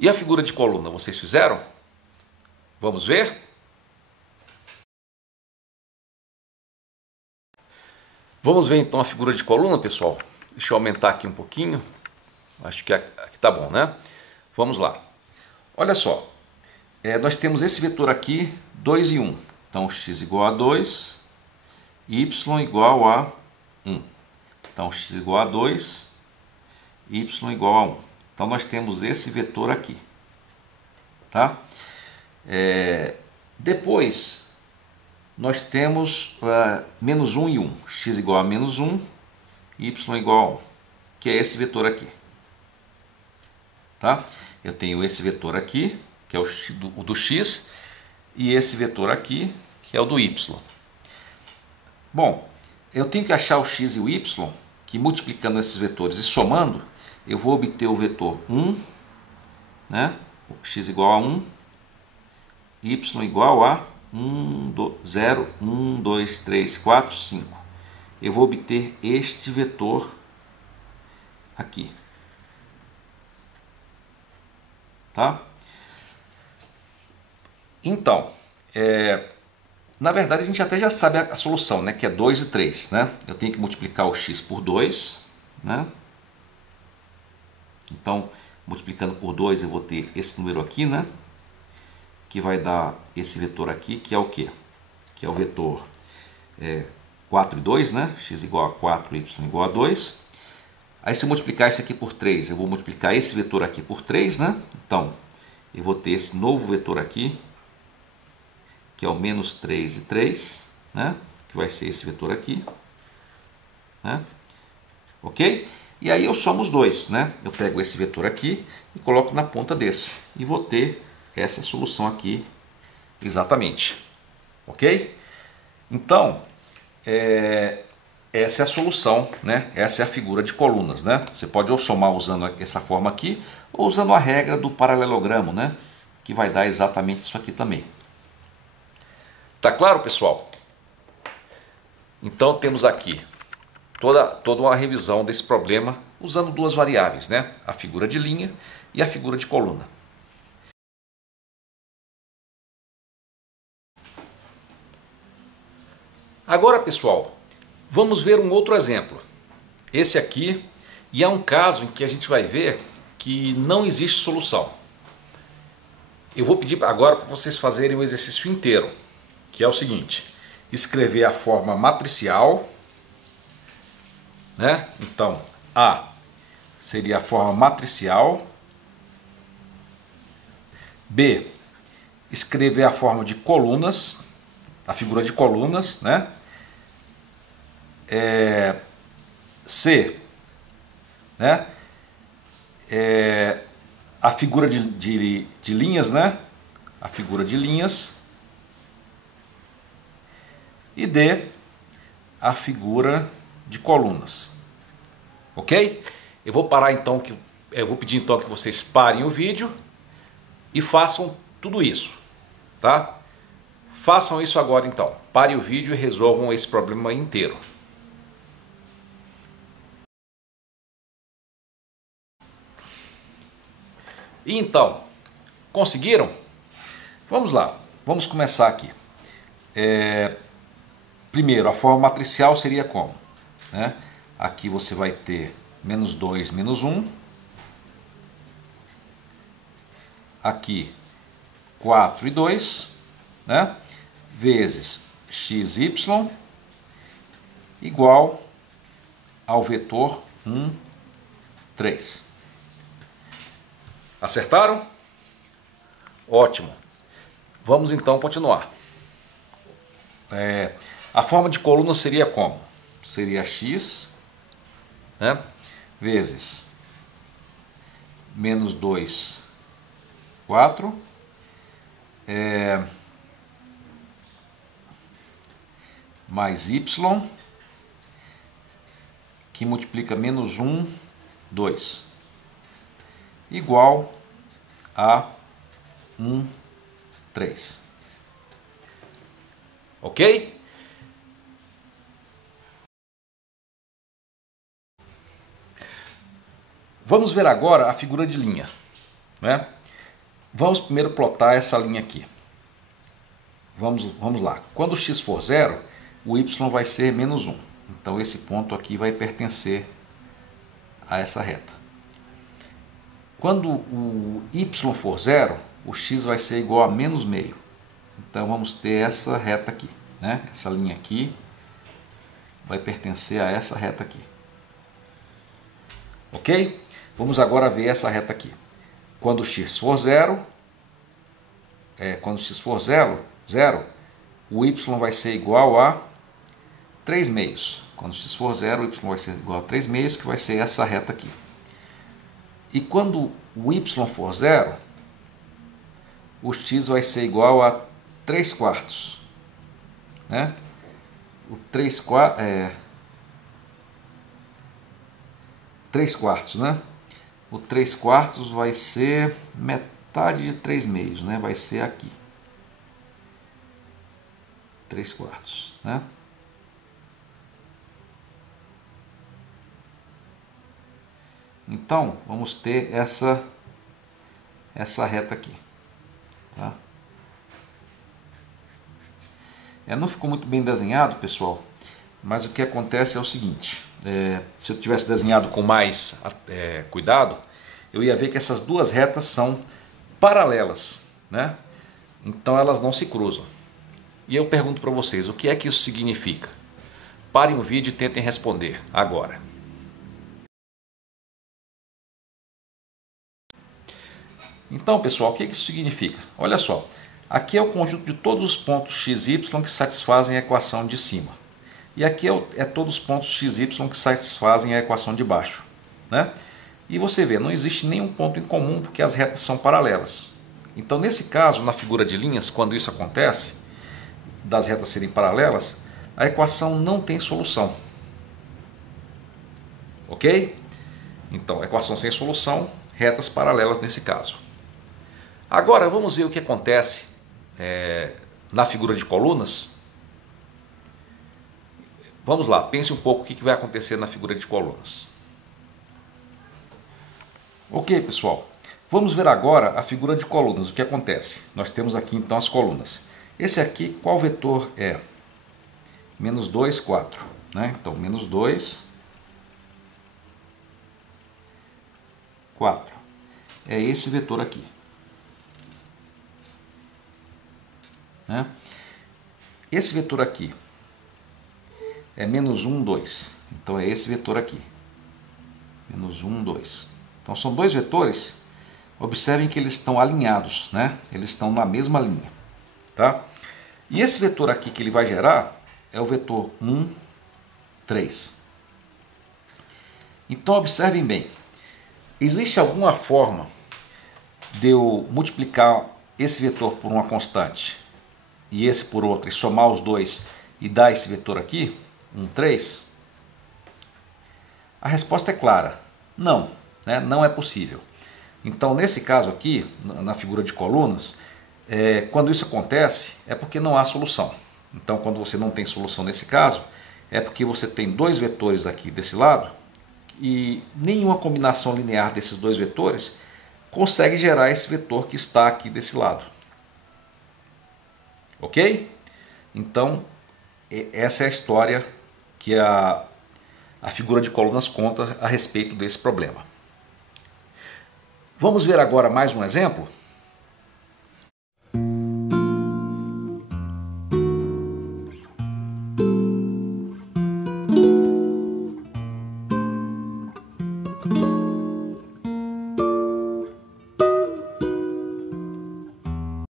E a figura de coluna, vocês fizeram? Vamos ver? Vamos ver então a figura de coluna, pessoal. Deixa eu aumentar aqui um pouquinho. Acho que aqui está bom, né? Vamos lá. Olha só. Nós temos esse vetor aqui, 2 e 1. Então, x igual a 2, y igual a 1. Então, x igual a 2, y igual a 1. Então, nós temos esse vetor aqui. Tá? Depois, nós temos menos 1 e 1. X igual a menos 1, y igual a 1. Que é esse vetor aqui. Tá? Eu tenho esse vetor aqui, que é o do x, e esse vetor aqui, que é o do y. Bom, eu tenho que achar o x e o y, que multiplicando esses vetores e somando, eu vou obter o vetor 1, né? X igual a 1, y igual a 0, 1, 2, 3, 4, 5. Eu vou obter este vetor aqui. Tá? Então, na verdade a gente até já sabe a solução, né? Que é 2 e 3. Né? Eu tenho que multiplicar o x por 2. Né? Então, multiplicando por 2 eu vou ter esse número aqui, né? Que vai dar esse vetor aqui, que é o quê? Que é o vetor 4 e 2, né? X igual a 4, y igual a 2. Aí se eu multiplicar isso aqui por 3, eu vou multiplicar esse vetor aqui por 3, né? Então, eu vou ter esse novo vetor aqui, que é o menos 3 e 3, né? Que vai ser esse vetor aqui. Né? Ok? E aí eu somo os dois, né? Eu pego esse vetor aqui e coloco na ponta desse. E vou ter essa solução aqui exatamente. Ok? Então, essa é a solução, né? Essa é a figura de colunas, né? Você pode ou somar usando essa forma aqui, ou usando a regra do paralelogramo, né? Que vai dar exatamente isso aqui também. Tá claro, pessoal? Então temos aqui toda uma revisão desse problema usando duas variáveis, né? A figura de linha e a figura de coluna. Agora, pessoal, vamos ver um outro exemplo. Esse aqui, e é um caso em que a gente vai ver que não existe solução. Eu vou pedir agora para vocês fazerem o exercício inteiro, que é o seguinte: escrever a forma matricial, né? Então, A seria a forma matricial. B, escrever a forma de colunas, a figura de colunas, né? C, né? A figura de linhas, né? A figura de linhas. E D, a figura de colunas. Ok? Eu vou parar então, eu vou pedir então que vocês parem o vídeo e façam tudo isso, tá? Façam isso agora então. Parem o vídeo e resolvam esse problema inteiro. E então, conseguiram? Vamos lá, vamos começar aqui. Primeiro, a forma matricial seria como? Né? Aqui você vai ter menos 2, menos 1. Aqui 4 e 2, né? Vezes xy igual ao vetor 1, 3. Acertaram? Ótimo. Vamos então continuar. A forma de coluna seria como? Seria x, né? Vezes menos 2, 4, mais y, que multiplica menos 1, 2, igual a 1, 3. Ok? Vamos ver agora a figura de linha. né? Vamos primeiro plotar essa linha aqui. Vamos lá. Quando o x for zero, o y vai ser menos 1. Então esse ponto aqui vai pertencer a essa reta. Quando o y for zero, o x vai ser igual a menos meio. Então vamos ter essa reta aqui, né? Essa linha aqui vai pertencer a essa reta aqui. Ok? Vamos agora ver essa reta aqui. Quando x for zero, zero, o y vai ser igual a 3 meios. Quando x for zero, o y vai ser igual a 3 meios, que vai ser essa reta aqui. E quando o y for zero, o x vai ser igual a 3 quartos. Né? O 3 quartos, né? O 3 quartos vai ser metade de 3 meios, né? Vai ser aqui. 3 quartos, né? Então, vamos ter essa reta aqui. Tá? Não ficou muito bem desenhado, pessoal, mas o que acontece é o seguinte. Se eu tivesse desenhado com mais cuidado, eu ia ver que essas duas retas são paralelas, né? Então elas não se cruzam. E eu pergunto para vocês, o que é que isso significa? Parem o vídeo e tentem responder agora. Então, pessoal, o que isso significa? Olha só, aqui é o conjunto de todos os pontos x e y que satisfazem a equação de cima. E aqui é todos os pontos x e y que satisfazem a equação de baixo, né? E você vê, não existe nenhum ponto em comum porque as retas são paralelas. Então, nesse caso, na figura de linhas, quando isso acontece, das retas serem paralelas, a equação não tem solução. Ok? Então, equação sem solução, retas paralelas nesse caso. Agora, vamos ver o que acontece na figura de colunas. Vamos lá, pense um pouco o que vai acontecer na figura de colunas. Ok, pessoal. Vamos ver agora a figura de colunas, o que acontece. Nós temos aqui então as colunas. Esse aqui, qual vetor é? Menos 2, 4. Né? Então, menos 2, 4. É esse vetor aqui. Né? Esse vetor aqui é menos 1, 2. Então é esse vetor aqui. Menos 1, 2. Então são dois vetores. Observem que eles estão alinhados, né? Eles estão na mesma linha. Tá? E esse vetor aqui que ele vai gerar é o vetor 1, 3. Então observem bem. Existe alguma forma de eu multiplicar esse vetor por uma constante e esse por outra e somar os dois e dar esse vetor aqui, 1, 3? A resposta é clara. Não, né? Não é possível. Então, nesse caso aqui, na figura de colunas, quando isso acontece, é porque não há solução. Então, quando você não tem solução nesse caso, é porque você tem dois vetores aqui desse lado e nenhuma combinação linear desses dois vetores consegue gerar esse vetor que está aqui desse lado. Ok? Então, essa é a história que a figura de colunas conta a respeito desse problema. Vamos ver agora mais um exemplo?